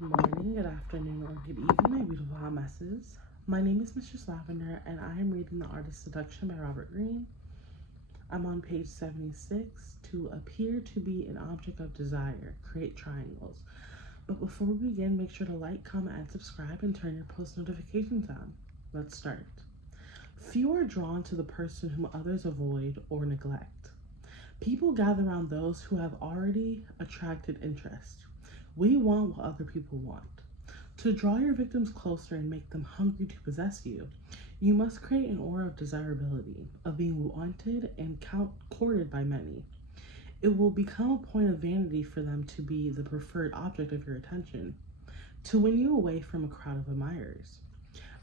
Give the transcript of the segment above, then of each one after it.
Good morning, good afternoon, or good evening, my beautiful hot messes. My name is Mistress Lavender, and I am reading the artist Seduction by Robert Greene. I'm on page 76. To appear to be an object of desire, create triangles. But before we begin, make sure to like, comment, and subscribe, and turn your post notifications on. Let's start. Few are drawn to the person whom others avoid or neglect. People gather around those who have already attracted interest. We want what other people want. To draw your victims closer and make them hungry to possess you, you must create an aura of desirability, of being wanted and courted by many. It will become a point of vanity for them to be the preferred object of your attention, to win you away from a crowd of admirers.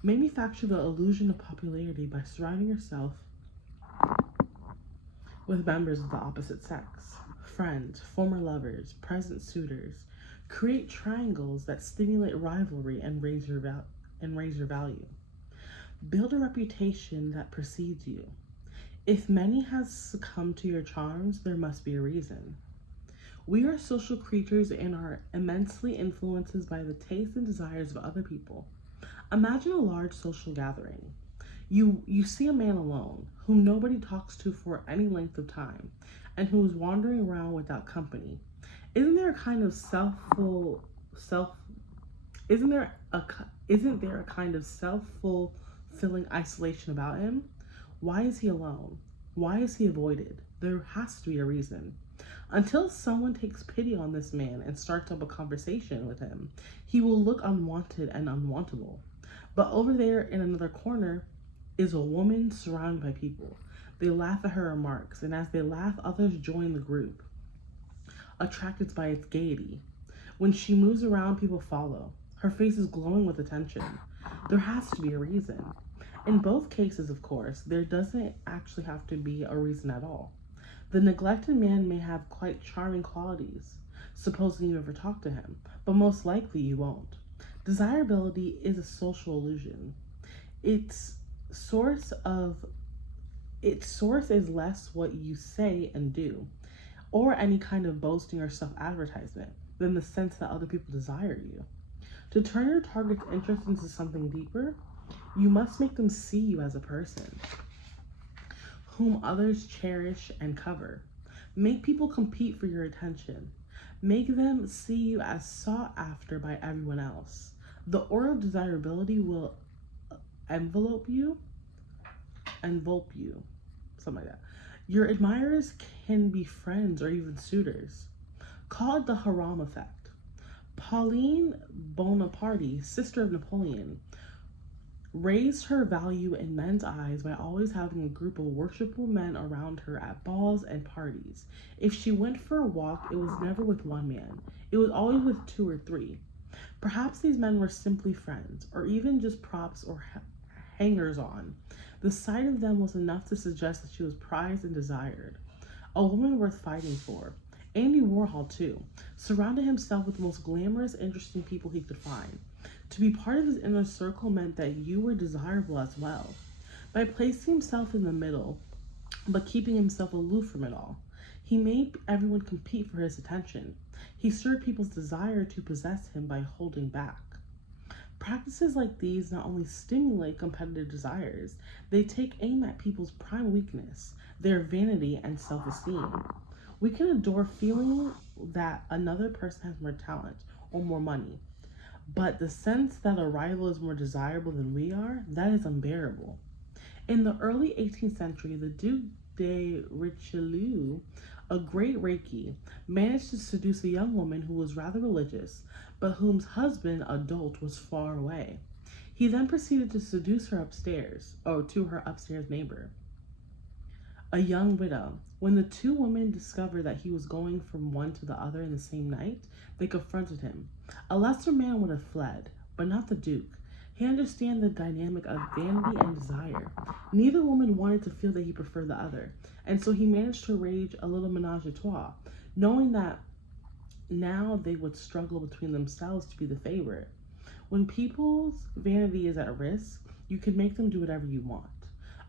Manufacture the illusion of popularity by surrounding yourself with members of the opposite sex, friends, former lovers, present suitors. Create triangles that stimulate rivalry and raise your value. Build a reputation that precedes you. If many have succumbed to your charms, there must be a reason. We are social creatures and are immensely influenced by the tastes and desires of other people. Imagine a large social gathering. You see a man alone, whom nobody talks to for any length of time, and who is wandering around without company. Isn't there a kind of self-fulfilling isolation about him? Why is he alone? Why is he avoided? There has to be a reason. Until someone takes pity on this man and starts up a conversation with him, he will look unwanted and unwantable. But over there in another corner is a woman surrounded by people. They laugh at her remarks, and as they laugh, others join the group, attracted by its gaiety. When she moves around, people follow. Her face is glowing with attention. There has to be a reason. In both cases, of course, there doesn't actually have to be a reason at all. The neglected man may have quite charming qualities, supposing you ever talk to him, but most likely you won't. Desirability is a social illusion. Its source is less what you say and do, or any kind of boasting or self-advertisement, than the sense that other people desire you. To turn your target's interest into something deeper, you must make them see you as a person whom others cherish and cover. Make people compete for your attention. Make them see you as sought after by everyone else. The aura of desirability will envelop you, something like that. Your admirers can be friends or even suitors. Call it the harem effect. Pauline Bonaparte, sister of Napoleon, raised her value in men's eyes by always having a group of worshipful men around her at balls and parties. If she went for a walk, it was never with one man. It was always with two or three. Perhaps these men were simply friends, or even just props or hangers-on. The sight of them was enough to suggest that she was prized and desired. A woman worth fighting for. Andy Warhol, too, surrounded himself with the most glamorous, interesting people he could find. To be part of his inner circle meant that you were desirable as well. By placing himself in the middle, but keeping himself aloof from it all, he made everyone compete for his attention. He stirred people's desire to possess him by holding back. Practices like these not only stimulate competitive desires, they take aim at people's prime weakness, their vanity and self-esteem. We can adore feeling that another person has more talent or more money, but the sense that a rival is more desirable than we are, that is unbearable. In the early 18th century, the Duc de Richelieu, a great Reiki, managed to seduce a young woman who was rather religious, but whose husband, a dolt, was far away. He then proceeded to seduce her to her upstairs neighbor, a young widow. When the two women discovered that he was going from one to the other in the same night, they confronted him. A lesser man would have fled, but not the Duke. He understood the dynamic of vanity and desire. Neither woman wanted to feel that he preferred the other, and so he managed to arrange a little menage a trois, knowing that now they would struggle between themselves to be the favorite. When people's vanity is at risk, you can make them do whatever you want.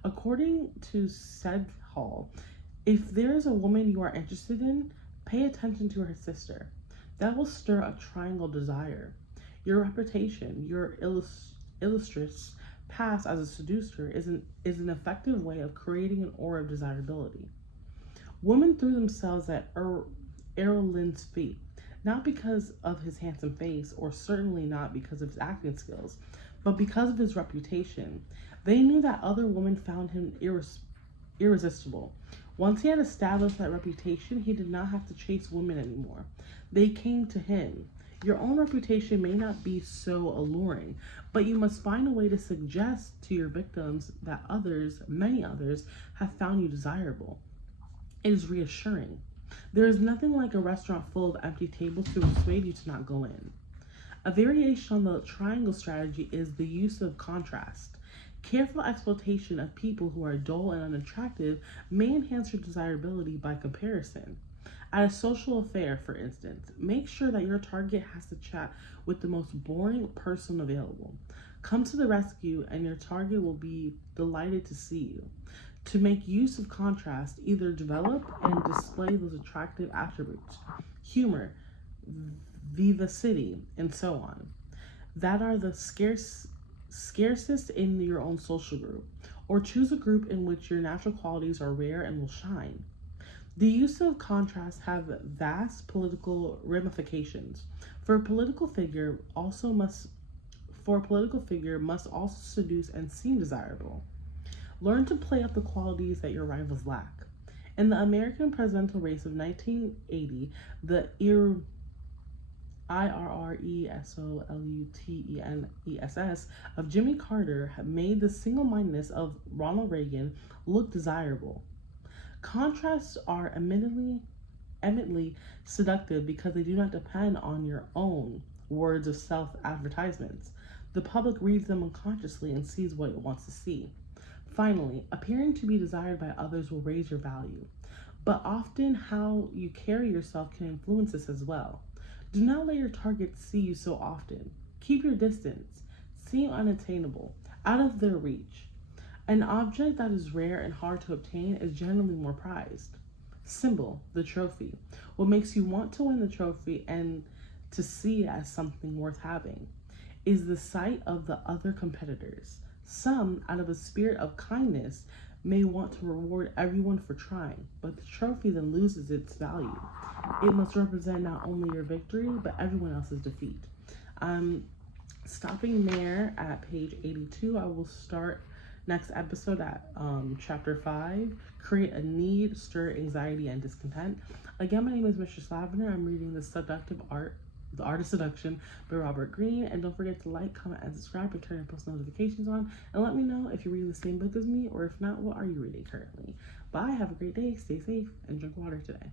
According to Sedhall, if there is a woman you are interested in, pay attention to her sister. That will stir a triangle desire. Your reputation, your illustrious past as a seducer is an effective way of creating an aura of desirability. Women threw themselves at Erlin's feet, not because of his handsome face, or certainly not because of his acting skills, but because of his reputation. They knew that other women found him irresistible. Once he had established that reputation, he did not have to chase women anymore. They came to him. Your own reputation may not be so alluring, but you must find a way to suggest to your victims that others, many others, have found you desirable. It is reassuring. There is nothing like a restaurant full of empty tables to persuade you to not go in. A variation on the triangle strategy is the use of contrast. Careful exploitation of people who are dull and unattractive may enhance your desirability by comparison. At a social affair, for instance, make sure that your target has to chat with the most boring person available. Come to the rescue, and your target will be delighted to see you. To make use of contrast, either develop and display those attractive attributes, humor, vivacity, and so on, that are the scarcest in your own social group, or choose a group in which your natural qualities are rare and will shine. The use of contrast have vast political ramifications. For a political figure must also seduce and seem desirable. Learn to play up the qualities that your rivals lack. In the American presidential race of 1980, the IRRESOLUTENESS of Jimmy Carter had made the single-mindedness of Ronald Reagan look desirable. Contrasts are eminently seductive because they do not depend on your own words of self-advertisements. The public reads them unconsciously and sees what it wants to see. Finally, appearing to be desired by others will raise your value, but often how you carry yourself can influence this as well. Do not let your targets see you so often. Keep your distance. Seem unattainable, out of their reach. An object that is rare and hard to obtain is generally more prized. Symbol, the trophy. What makes you want to win the trophy and to see it as something worth having is the sight of the other competitors. Some, out of a spirit of kindness, may want to reward everyone for trying, but the trophy then loses its value. It must represent not only your victory, but everyone else's defeat. Stopping there at page 82. I will start next episode at chapter 5, create a need, stir anxiety and discontent. Again, my name is Mistress Lavender. I'm reading The Art of Seduction by Robert Greene. And don't forget to like, comment, and subscribe, and turn your post notifications on. And let me know if you're reading the same book as me, or if not, what are you reading currently? Bye, have a great day, stay safe, and drink water today.